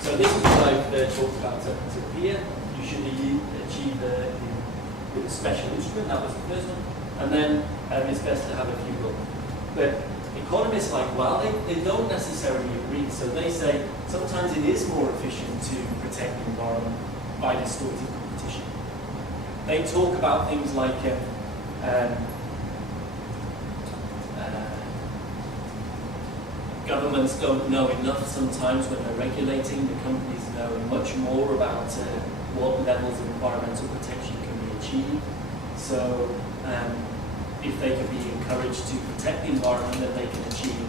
So this is what I've talked about. So here, you should achieve with a special instrument. That was the first one. And then it's best to have a few goals. But economists are like, well, they don't necessarily agree. So they say sometimes it is more efficient to protect the environment by distorting competition. They talk about things like governments don't know enough sometimes when they're regulating. The companies know much more about what levels of environmental protection can be achieved. So if they can be encouraged to protect the environment, then they can achieve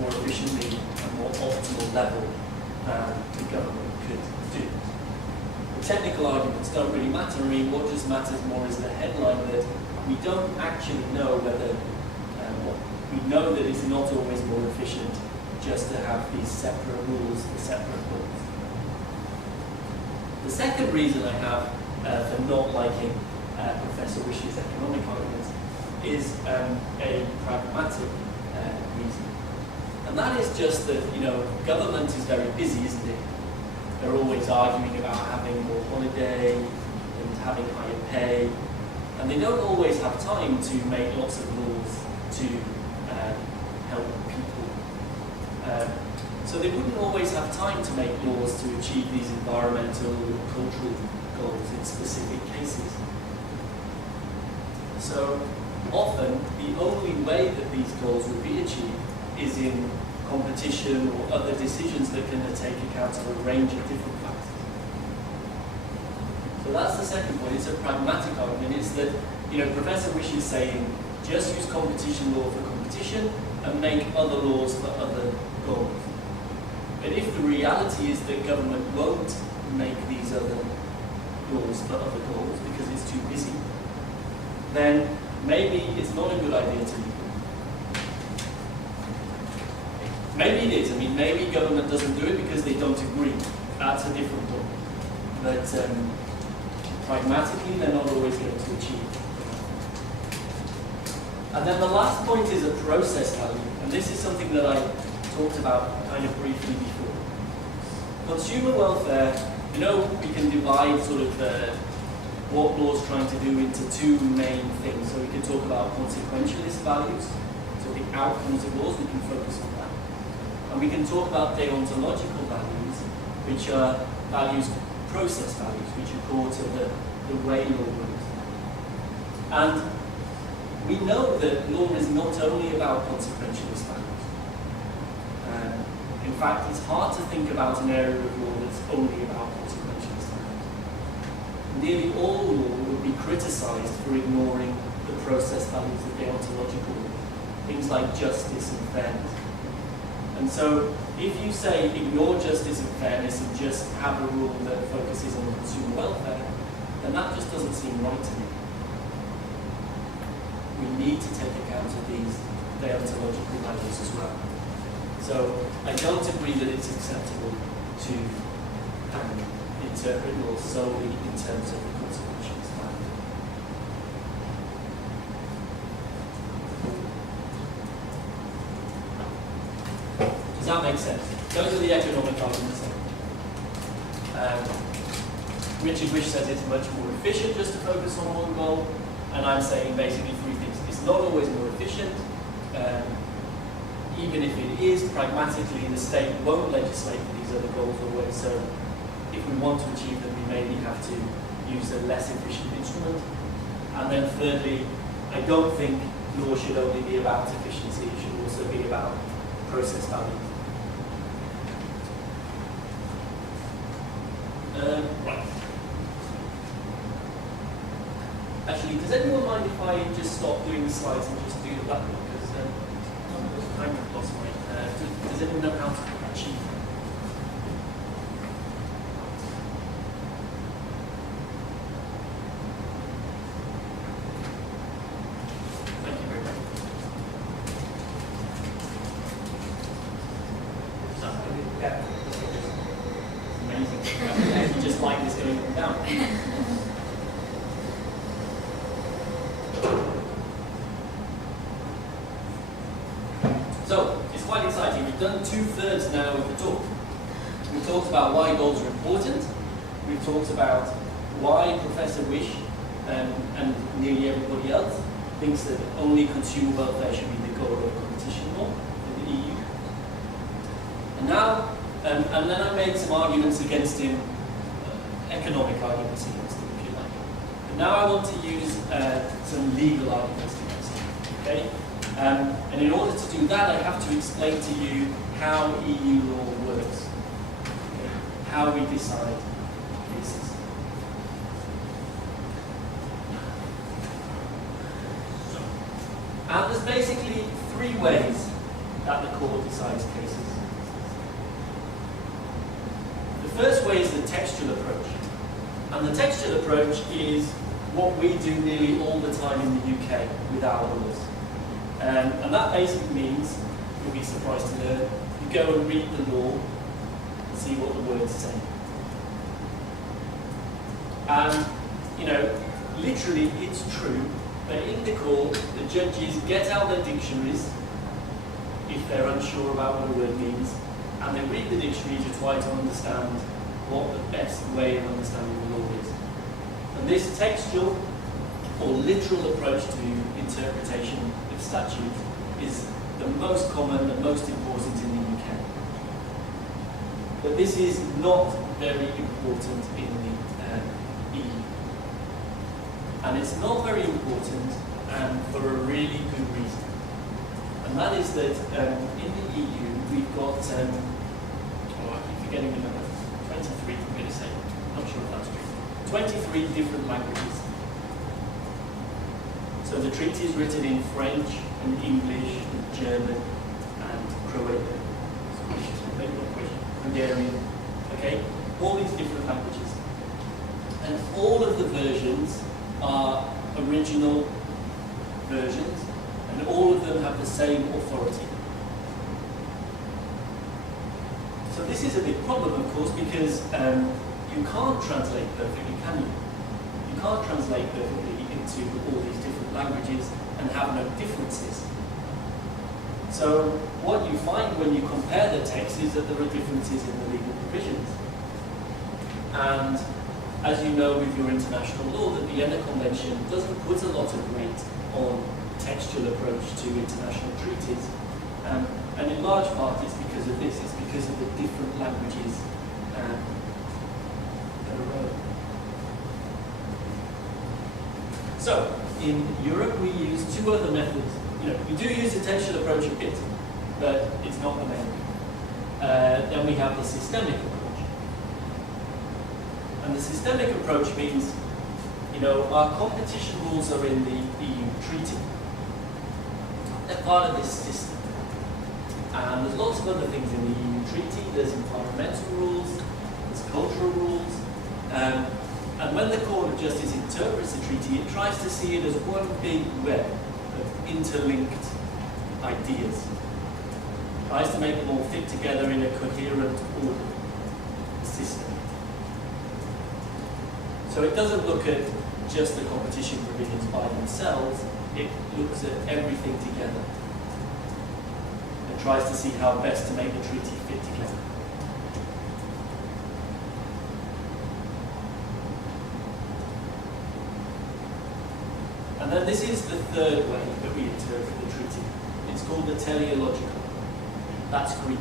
more efficiently a more optimal level the government could do. The technical arguments don't really matter. I mean, what just matters more is the headline that we don't actually know whether we know that it's not always more efficient just to have these separate rules for separate goals. The second reason I have for not liking Professor Wish's economic arguments is a pragmatic reason. And that is just that, government is very busy, isn't it? They're always arguing about having more holiday and having higher pay. And they don't always have time to make lots of laws to help people. So they wouldn't always have time to make laws to achieve these environmental or cultural goals in specific cases. So often, the only way that these goals would be achieved is in competition or other decisions that can take account of a range of different factors. So that's the second point. It's a pragmatic argument. It's that, Professor Wish is saying, just use competition law for competition and make other laws for other goals. But if the reality is that government won't make these other laws for other goals because it's too busy, then maybe it's not a good idea to leave them. Maybe it is. I mean, maybe government doesn't do it because they don't agree. That's a different point. But pragmatically, they're not always going to achieve it. And then the last point is a process value. And this is something that I talked about kind of briefly before. Consumer welfare, we can divide sort of what law's trying to do into two main things. So we can talk about consequentialist values, so the outcomes of laws, we can focus on that. And we can talk about deontological values, which are process values, which are core to the way law works. And we know that law is not only about consequentialist values. In fact, it's hard to think about an area of law that's only about consequentialist values. Nearly all law would be criticized for ignoring the process values of deontological law, things like justice and fairness. And so, if you say ignore justice and fairness and just have a rule that focuses on consumer welfare, then that just doesn't seem right to me. We need to take account of these deontological values as well. So I don't agree that it's acceptable to interpret law solely in terms of the consequentialist value. Does that make sense? Those are the economic arguments. Richard Wish says it's much more efficient just to focus on one goal, and I'm saying basically three things. It's not always more efficient. Even if it is, pragmatically, the state won't legislate for these other goals always. So if we want to achieve them, we maybe have to use a less efficient instrument. And then thirdly, I don't think law should only be about efficiency. It should also be about process value. Right. Actually, does anyone mind if I just stop doing the slides and just do the black one? Because I've lost my. Does anyone know how to achieve that? Thank you very much. Yeah. It's amazing. You just like this going down. So, it's quite exciting. We've done 2/3 now of the talk. We've talked about why goals are important. We've talked about why Professor Wish and nearly everybody else thinks that only consumer welfare should be the goal of competition law in the EU. And now, and then I made some arguments against him, economic arguments against him, if you like. But now I want to use some legal arguments against him. Okay? And in order to do that, I have to explain to you how EU law works, okay? How we decide cases. And there's basically three ways that the court decides cases. The first way is the textual approach. And the textual approach is what we do nearly all the time in the UK with our laws. And that basically means, you'll be surprised to learn, you go and read the law and see what the words say. And, you know, literally it's true that in the court, the judges get out their dictionaries if they're unsure about what a word means, and they read the dictionary to try to understand what the best way of understanding the law is. And this textual or literal approach to interpretation of statute is the most common, the most important in the UK. But this is not very important in the EU. And it's not very important for a really good reason. And that is that in the EU we've got, I keep forgetting the number, 23, I'm going to say, I'm not sure if that's true, 23 different languages. So the treaty is written in French and English and German and Croatian, Hungarian, okay? All these different languages. And all of the versions are original versions, and all of them have the same authority. So this is a big problem, of course, because you can't translate perfectly, can you? You can't translate perfectly into all these different languages and have no differences. So what you find when you compare the texts is that there are differences in the legal provisions. And as you know with your international law, the Vienna Convention doesn't put a lot of weight on textual approach to international treaties. And in large part it's because of this, it's because of the different languages that are relevant. So, in Europe we use two other methods. You know, we do use the textual approach a bit, but it's not the main. Then we have the systemic approach. And the systemic approach means, you know, our competition rules are in the EU treaty. They're part of this system. And there's lots of other things in the EU treaty. There's environmental rules, there's cultural rules. And when the Court of Justice interprets the treaty, it tries to see it as one big web of interlinked ideas. It tries to make them all fit together in a coherent order system. So it doesn't look at just the competition provisions by themselves, it looks at everything together. It tries to see how best to make the treaty fit together. And then this is the third way that we interpret the treaty. It's called the teleological. That's Greek.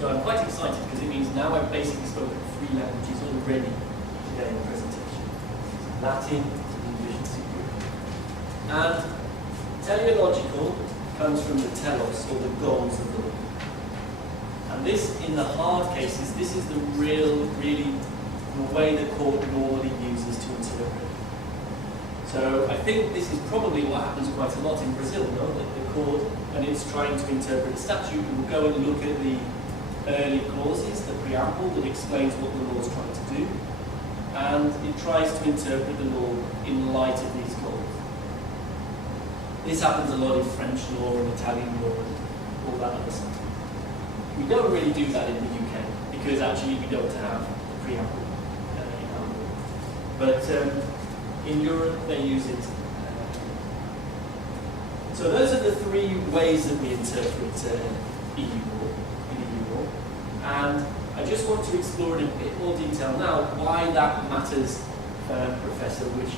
So I'm quite excited because it means now I've basically spoken 3 languages already today in the presentation. Latin, English, and Greek. And teleological comes from the telos, or the goals of the law. And this, in the hard cases, this is the really, the way the court normally uses to interpret. So I think this is probably what happens quite a lot in Brazil, no? That the court, when it's trying to interpret a statute, will go and look at the early clauses, the preamble that explains what the law is trying to do, and it tries to interpret the law in light of these goals. This happens a lot in French law and Italian law and all that other stuff. We don't really do that in the UK, because actually we don't have the preamble in our law. But in Europe, they use it. So those are the 3 ways that we interpret EU law, in EU law. And I just want to explore in a bit more detail now why that matters for Professor, which